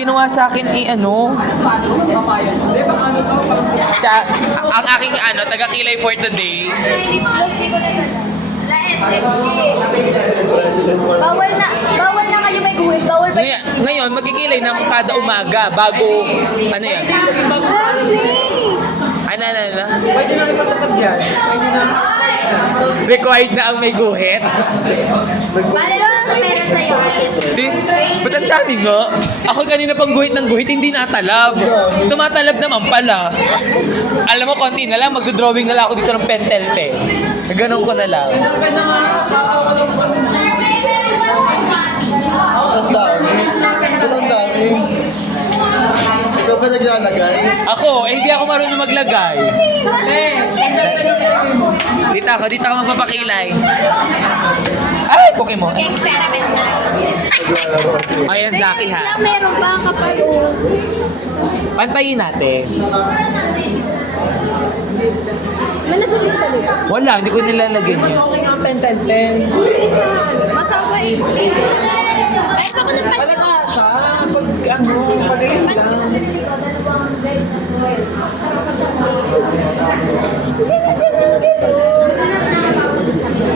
ginawa sa akin ano. Siya, ang aking taga-kilay for today. Bawal na kayo may guhit. Bawal ba? Ngayon, magkikilay na ako kada umaga bago, ano yan? Ano? Pwede na ipatapad yan. Pwede na. Required na ang may guhit. Bale lang ang pera sa'yo. Ba't ang dami nga? Ako kanina pang guhit ng guhit, hindi natalab. Tumatalab naman pala. Alam mo, konti na lang, magdodrawing na lang ako dito ng pentelte. Ganon ko na lang. Ang dami. Ang dami. Ikaw ba naglalagay? Ako, hindi ako marunong maglagay. Dito ako magpapakilay. Ay, Pokemon. Experiment na. Ayan, Zaki ha. Meron ba kapag Pantayin natin. Malagyan mo talaga. Wala, hindi ko nilalagyan Mas yun. okay nga ang pen. Masawa eh. Kahit ako na Wala nga siya. Pag ayun lang.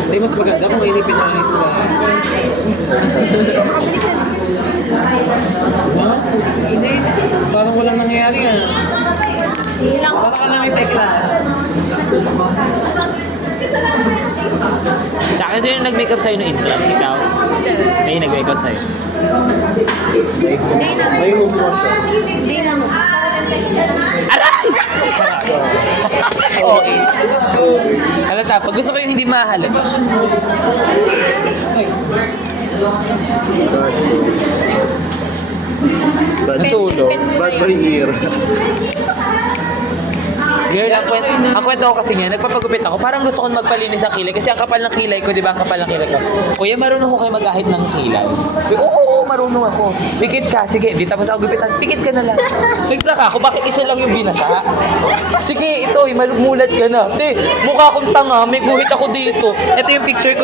Hindi, mas maganda kung inipin na ito lang. Ha? Hindi. Parang walang nangyayari ah. Ilang Parang ka lang may tekla. Sa akin, sino nag-makeup sa'yo no intro? Ikaw? May nag-makeup sa'yo. Hindi na. May umuha siya. Hindi na mo. Aray! Okay. Halata, pag gusto ko yung hindi mahalata. Natulog. Bad boy ear. Girl, ang kwento ko kasi nga, nagpapagupit ako. Parang gusto kong magpalinis ang kilay. Kasi ang kapal ng kilay ko, di ba? Ang kapal ng kilay ko. Kuya, marunong ko kayo mag-ahit ng kilay. Oo, marunong ako. Pikit ka, sige. Di tapos ako gupitan. Pikit ka na lang. Nagtaka ako, bakit isa lang yung binasa? Sige, ito, malumulat ka na. Te, mukha akong tanga. May guhit ako dito. Ito yung picture ko.